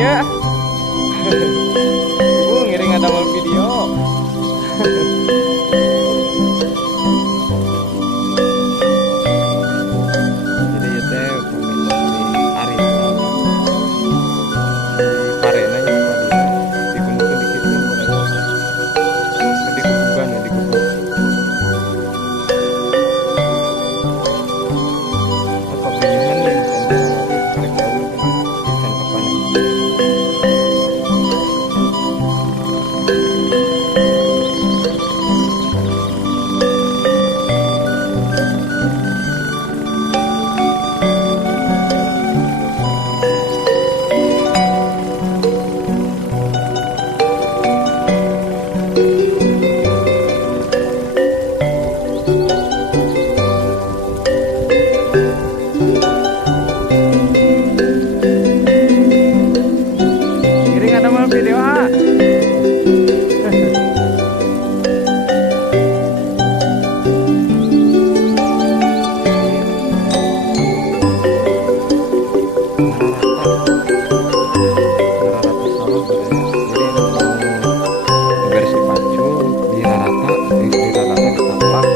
ya. Ibu ngiring ada mau video. Jadi ya teh di Arif di Parenanya apa dia digunukeun dikit kan boleh dikukugan ya dikukuk apa pilihan nih dan karek jauh kan ikan papanan. Ngiring ada mau video beres dipacu dirarata ditaplak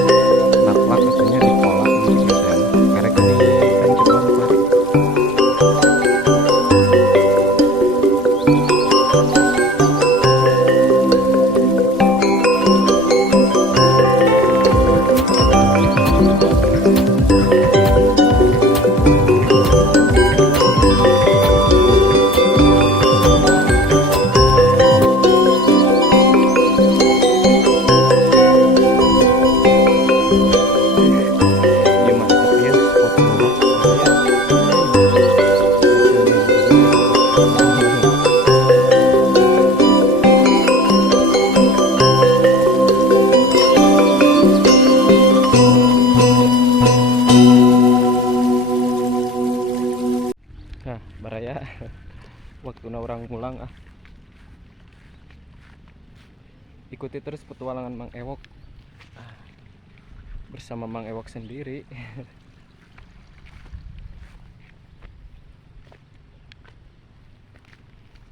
naplak katanya dipolak gitu kan karek ini kan coba mari. Iya mantap ya spot nah baraya waktuna orang mulang ikuti terus petualangan Mang Ewok bersama Mang Ewok sendiri.